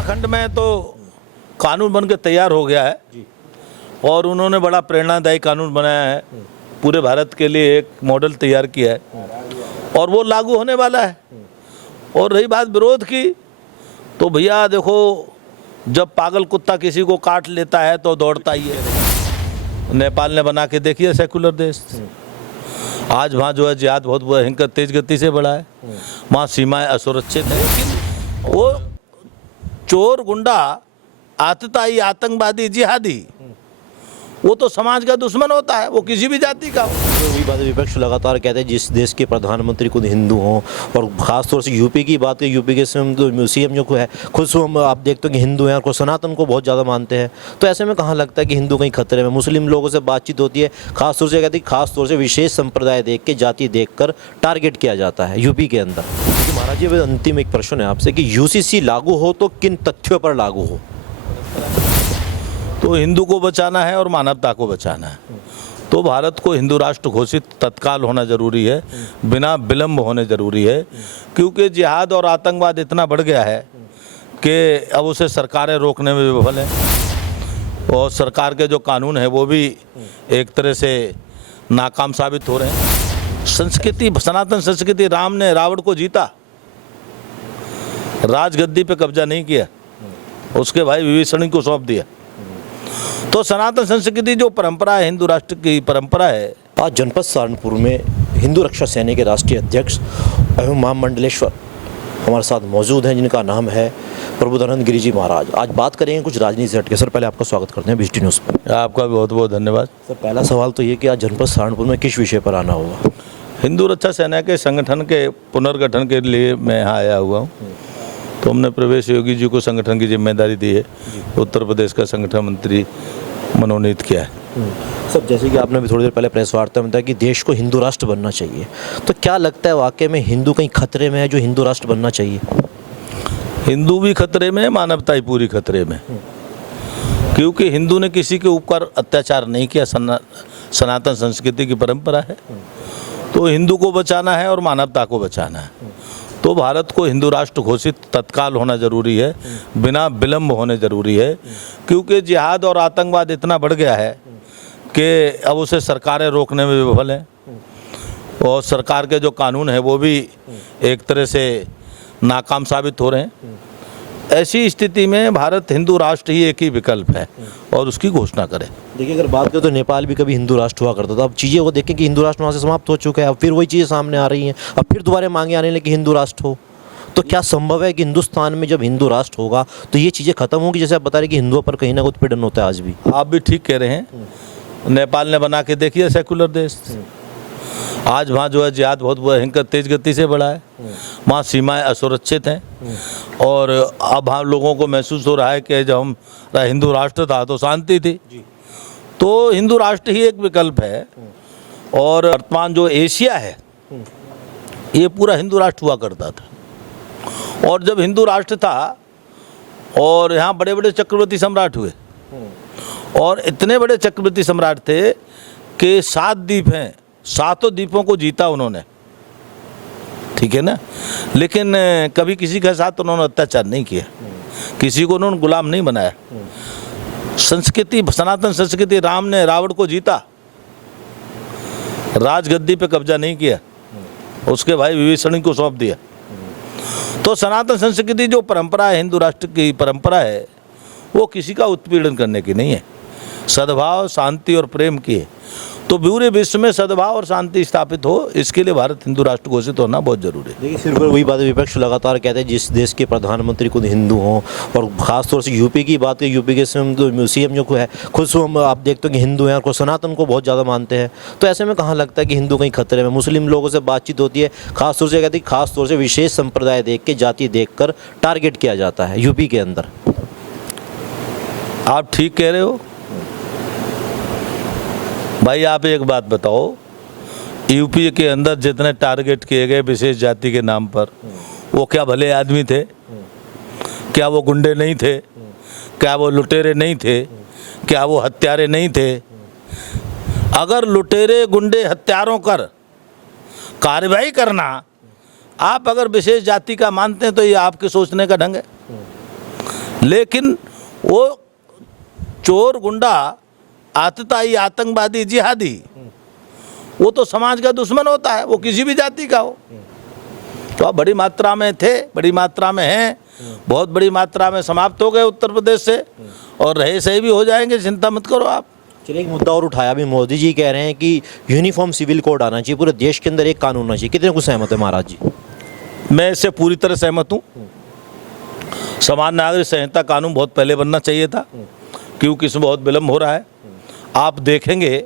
उत्तराखंड में तो कानून बन के तैयार हो गया है और उन्होंने बड़ा प्रेरणादायी कानून बनाया है, पूरे भारत के लिए एक मॉडल तैयार किया है और वो लागू होने वाला है। और रही बात विरोध की, तो भैया देखो, जब पागल कुत्ता किसी को काट लेता है तो दौड़ता ही है। नेपाल ने बना के देखिए सेकुलर देश, आज वहाँ जो है जिहाद बहुत भयंकर तेज गति से बढ़ा है, वहाँ सीमाएं असुरक्षित हैं। लेकिन वो चोर, गुंडा, आतताई, आतंकवादी, जिहादी, वो तो समाज का दुश्मन होता है, वो किसी भी जाति का हो। वही बात विपक्ष लगातार कहते हैं जिस देश के प्रधानमंत्री खुद हिंदू हों, और ख़ासतौर से यूपी की बात करें, यूपी के सीएम जो है खुद आप देखते हो कि हिंदू हैं और सनातन को बहुत ज़्यादा मानते हैं। तो ऐसे में कहाँ लगता है कि हिंदू कहीं खतरे में? मुस्लिम लोगों से बातचीत होती है, खासतौर से कहते हैं खासतौर से विशेष संप्रदाय देख के, जाति देख कर टारगेट किया जाता है यूपी के अंदर। क्योंकि महाराज जी, अंतिम एक प्रश्न है आपसे कि यूसीसी लागू हो तो किन तथ्यों पर लागू हो? तो हिंदू को बचाना है और मानवता को बचाना है, तो भारत को हिंदू राष्ट्र घोषित तत्काल होना जरूरी है, बिना विलंब होने जरूरी है। क्योंकि जिहाद और आतंकवाद इतना बढ़ गया है कि अब उसे सरकारें रोकने में विफल हैं और सरकार के जो कानून है वो भी एक तरह से नाकाम साबित हो रहे हैं। संस्कृति, सनातन संस्कृति, राम ने रावण को जीता, राजगद्दी पे कब्जा नहीं किया, उसके भाई विभीषण को सौंप दिया। तो सनातन संस्कृति जो परंपरा है, हिंदू राष्ट्र की परंपरा है। आज जनपद सहारनपुर में हिंदू रक्षा सेना के राष्ट्रीय अध्यक्ष एवं महामंडलेश्वर हमारे साथ मौजूद हैं, जिनका नाम है प्रबोधानंद गिरी जी महाराज। आज बात करेंगे कुछ राजनीति से हटके। सर, पहले आपका स्वागत करते हैं BST न्यूज़ पर। आपका भी बहुत बहुत धन्यवाद। सर, पहला सवाल तो ये कि आज जनपद सहारनपुर में किस विषय पर आना होगा? हिंदू रक्षा सेना के संगठन के पुनर्गठन के लिए मैं यहाँ आया हुआ हूँ। तो हमने प्रवेश योगी जी को संगठन की जिम्मेदारी दी है, उत्तर प्रदेश का संगठन मंत्री मनोनीत किया है। सब जैसे कि आपने भी थोड़ी देर पहले प्रेस वार्ता में बताया कि देश को हिंदू राष्ट्र बनना चाहिए, तो क्या लगता है वाकई में हिंदू कहीं खतरे में है जो हिंदू राष्ट्र बनना चाहिए? हिंदू भी खतरे में है, मानवता ही पूरी खतरे में। क्योंकि हिंदू ने किसी के ऊपर अत्याचार नहीं किया, सनातन संस्कृति की परंपरा है। तो हिंदू को बचाना है और मानवता को बचाना है, तो भारत को हिंदू राष्ट्र घोषित तत्काल होना जरूरी है, बिना विलंब होने जरूरी है। क्योंकि जिहाद और आतंकवाद इतना बढ़ गया है कि अब उसे सरकारें रोकने में विफल हैं और सरकार के जो कानून है वो भी एक तरह से नाकाम साबित हो रहे हैं। ऐसी स्थिति में भारत हिंदू राष्ट्र ही एक ही विकल्प है और उसकी घोषणा करे। देखिए, अगर बात करें तो नेपाल भी कभी हिंदू राष्ट्र हुआ करता था। अब चीज़ें को देखें कि हिंदू राष्ट्र वहाँ से समाप्त हो चुका है, अब फिर वही चीज़ें सामने आ रही हैं, अब फिर दोबारा मांगे आने लगी हिंदू राष्ट्र हो। तो क्या संभव है कि हिंदुस्तान में जब हिंदू राष्ट्र होगा तो ये चीज़ें खत्म होगी? जैसे आप बता रहे कि हिंदुओं पर कहीं ना कुछ उत्पीड़न होता है आज भी। आप भी ठीक कह रहे हैं, नेपाल ने बना के देखिए सेकुलर देश, आज वहाँ जो है जिहाद बहुत भयंकर तेज गति से बढ़ा है, वहाँ सीमाएं असुरक्षित हैं और अब हम लोगों को महसूस हो रहा है कि जब हम हिंदू राष्ट्र था तो शांति थी। तो हिंदू राष्ट्र ही एक विकल्प है। और वर्तमान जो एशिया है ये पूरा हिंदू राष्ट्र हुआ करता था, और जब हिंदू राष्ट्र था और यहाँ बड़े बड़े चक्रवर्ती सम्राट हुए, और इतने बड़े चक्रवर्ती सम्राट थे कि 7 द्वीप हैं, 7 द्वीपों को जीता उन्होंने, ठीक है ना। लेकिन कभी किसी के साथ उन्होंने अत्याचार नहीं किया, किसी को उन्होंने गुलाम नहीं बनाया। संस्कृति, सनातन संस्कृति, राम ने रावण को जीता, राजगद्दी पे कब्जा नहीं किया, उसके भाई विभीषण को सौंप दिया। तो सनातन संस्कृति जो परंपरा है, हिंदू राष्ट्र की परंपरा है, वो किसी का उत्पीड़न करने की नहीं है, सद्भाव, शांति और प्रेम की है। तो पूरे विश्व में सद्भाव और शांति स्थापित हो, इसके लिए भारत हिंदू राष्ट्र घोषित होना बहुत जरूरी है। देखिए, सिर्फ वही बात विपक्ष लगातार कहते हैं जिस देश के प्रधानमंत्री खुद हिंदू हों, और ख़ासतौर से यूपी की बात करें, यूपी के सीएम जो है खुद आप देखते हो कि हिंदू हैं और सनातन को बहुत ज़्यादा मानते हैं। तो ऐसे में कहाँ लगता है कि हिंदू कहीं खतरे में? मुस्लिम लोगों से बातचीत होती है, खासतौर से कहते हैं खासतौर से विशेष संप्रदाय देख के, जाति देख कर टारगेट किया जाता है यूपी के अंदर। आप ठीक कह रहे हो भाई। आप एक बात बताओ, यूपी के अंदर जितने टारगेट किए गए विशेष जाति के नाम पर, वो क्या भले आदमी थे? क्या वो गुंडे नहीं थे? क्या वो लुटेरे नहीं थे? क्या वो हत्यारे नहीं थे? अगर लुटेरे, गुंडे, हत्यारों कर कार्रवाई करना आप अगर विशेष जाति का मानते हैं तो ये आपके सोचने का ढंग है। लेकिन वो चोर, गुंडा, आतताई, आतंकवादी, जिहादी, वो तो समाज का दुश्मन होता है, वो किसी भी जाति का हो। तो अब बड़ी मात्रा में थे, बड़ी मात्रा में हैं, बहुत बड़ी मात्रा में समाप्त हो गए उत्तर प्रदेश से, और रहे सही भी हो जाएंगे, चिंता मत करो आप। चलिए, एक मुद्दा और उठाया, अभी मोदी जी कह रहे हैं कि यूनिफॉर्म सिविल कोड आना चाहिए, पूरे देश के अंदर एक कानून होना चाहिए। कितने कुछ सहमत है महाराज जी? मैं इससे पूरी तरह सहमत हूँ। समान नागरिक संहिता कानून बहुत पहले बनना चाहिए था, क्योंकि इसमें बहुत विलम्ब हो रहा है। आप देखेंगे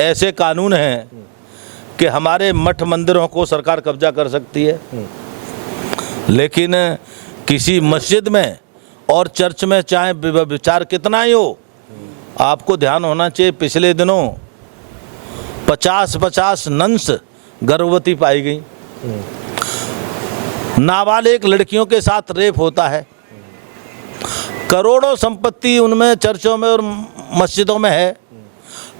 ऐसे कानून हैं कि हमारे मठ मंदिरों को सरकार कब्जा कर सकती है, लेकिन किसी मस्जिद में और चर्च में चाहे विचार कितना ही हो, आपको ध्यान होना चाहिए, पिछले दिनों 50 नन्स गर्भवती पाई गई, नाबालिग लड़कियों के साथ रेप होता है, करोड़ों संपत्ति उनमें चर्चों में और मस्जिदों में है।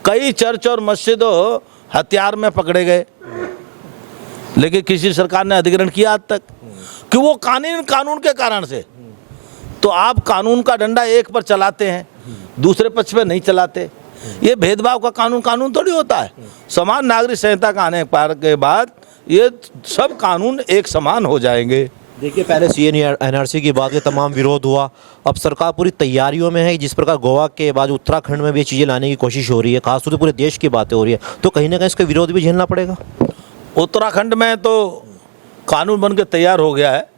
कई चर्च और मस्जिदों हथियार में पकड़े गए, लेकिन किसी सरकार ने अधिग्रहण किया आज तक, कि वो कानून के कारण से। तो आप कानून का डंडा एक पर चलाते हैं, दूसरे पक्ष पे नहीं चलाते। ये भेदभाव का कानून थोड़ी होता है। समान नागरिक संहिता का आने के बाद ये सब कानून एक समान हो जाएंगे। देखिए, पहले CNRC की बात के तमाम विरोध हुआ, अब सरकार पूरी तैयारियों में है। जिस प्रकार गोवा के बाद उत्तराखंड में भी ये चीज़ें लाने की कोशिश हो रही है, खासतौर से पूरे देश की बातें हो रही है, तो कहीं ना कहीं इसका विरोध भी झेलना पड़ेगा। उत्तराखंड में तो कानून बन के तैयार हो गया है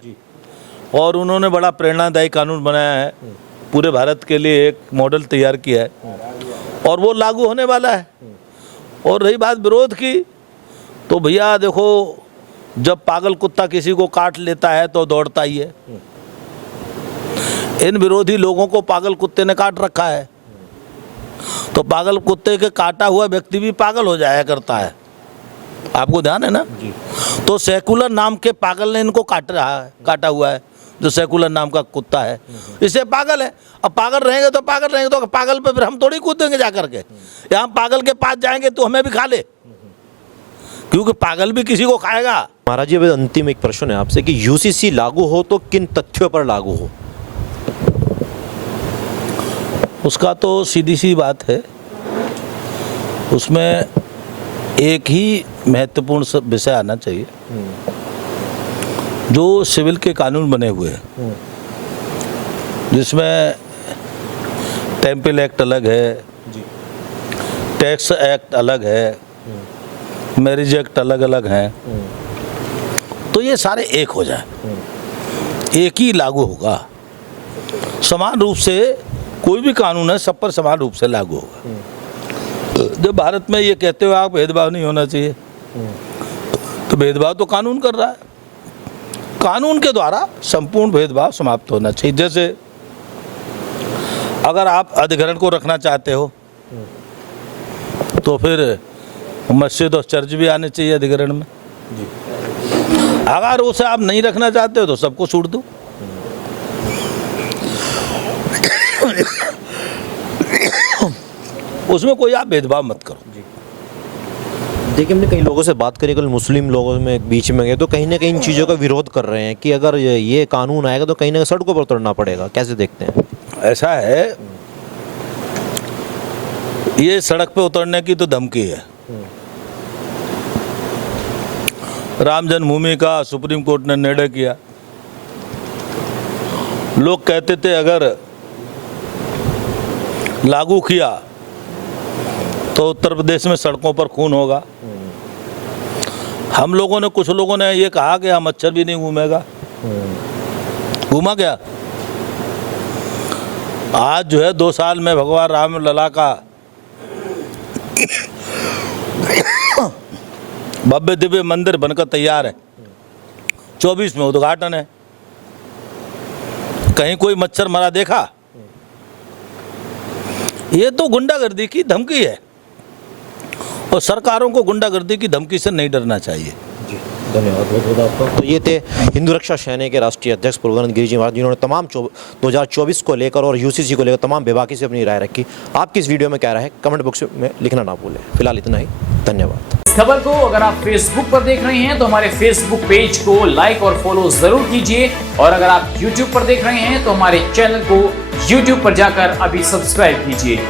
और उन्होंने बड़ा प्रेरणादायी कानून बनाया है, पूरे भारत के लिए एक मॉडल तैयार किया है और वो लागू होने वाला है। और रही बात विरोध की, तो भैया देखो, जब पागल कुत्ता किसी को काट लेता है तो दौड़ता ही है। इन विरोधी लोगों को पागल कुत्ते ने काट रखा है, तो पागल कुत्ते के काटा हुआ व्यक्ति भी पागल हो जाया करता है। आपको ध्यान है ना? तो सेकुलर नाम के पागल ने इनको काटा हुआ है, जो सेकुलर नाम का कुत्ता है, इससे पागल है। अब पागल रहेंगे तो पागल पे फिर हम थोड़ी कूदेंगे जा करके, या हम पागल के पास जाएंगे तो हमें भी खा ले, क्योंकि पागल भी किसी को खाएगा। महाराज जी, अभी अंतिम एक प्रश्न है आपसे कि UCC लागू हो तो किन तथ्यों पर लागू हो? उसका तो सीधी सी बात है, उसमें एक ही महत्वपूर्ण विषय आना चाहिए। जो सिविल के कानून बने हुए हैं, जिसमें टेम्पल एक्ट अलग है, टैक्स एक्ट अलग है, मैरिज एक्ट अलग अलग हैं, तो ये सारे एक हो जाए, एक ही लागू होगा। समान रूप से कोई भी कानून है, सब पर समान रूप से लागू होगा। जब भारत में ये कहते हुए आप भेदभाव नहीं होना चाहिए, तो भेदभाव तो कानून कर रहा है। कानून के द्वारा संपूर्ण भेदभाव समाप्त होना चाहिए। जैसे अगर आप अधिग्रहण को रखना चाहते हो, तो फिर मस्जिद और चर्च भी आने चाहिए अधिग्रहण में। अगर उसे आप नहीं रखना चाहते हो तो सबको छूट दो। उसमें कोई आप भेदभाव मत करो। देखिए, हमने कई लोगों से बात करी, कल मुस्लिम लोगों में बीच में गए, तो कहीं ना कहीं इन चीज़ों का विरोध कर रहे हैं कि अगर ये कानून आएगा तो कहीं ना कहीं सड़कों पर उतरना पड़ेगा। कैसे देखते हैं? ऐसा है, ये सड़क पे उतरने की तो धमकी है। राम जन्मभूमि का सुप्रीम कोर्ट ने निर्णय किया। लोग कहते थे अगर लागू किया तो उत्तर प्रदेश में सड़कों पर खून होगा। हम लोगों ने, कुछ लोगों ने ये कहा कि हम मच्छर भी नहीं घूमेगा। घूमा क्या? आज जो है 2 साल में भगवान राम लला का भव्य दिव्य मंदिर बनकर तैयार है, 24 में उद्घाटन है। कहीं कोई मच्छर मरा देखा? ये तो गुंडागर्दी की धमकी है, और सरकारों को गुंडागर्दी की धमकी से नहीं डरना चाहिए। जी, धन्यवाद बहुत बहुत आपका। तो ये थे हिंदू रक्षा सेना के राष्ट्रीय अध्यक्ष पूर्वानंद गिरि जी महाराज, जिन्होंने तमाम 2024 को लेकर और UCC को लेकर तमाम बेबाकी से अपनी राय रखी। आपकी इस वीडियो में क्या राय है, कमेंट बॉक्स में लिखना ना भूलें। फिलहाल इतना ही, धन्यवाद। इस खबर को अगर आप फेसबुक पर देख रहे हैं तो हमारे फेसबुक पेज को लाइक और फॉलो जरूर कीजिए, और अगर आप यूट्यूब पर देख रहे हैं तो हमारे चैनल को यूट्यूब पर जाकर अभी सब्सक्राइब कीजिए।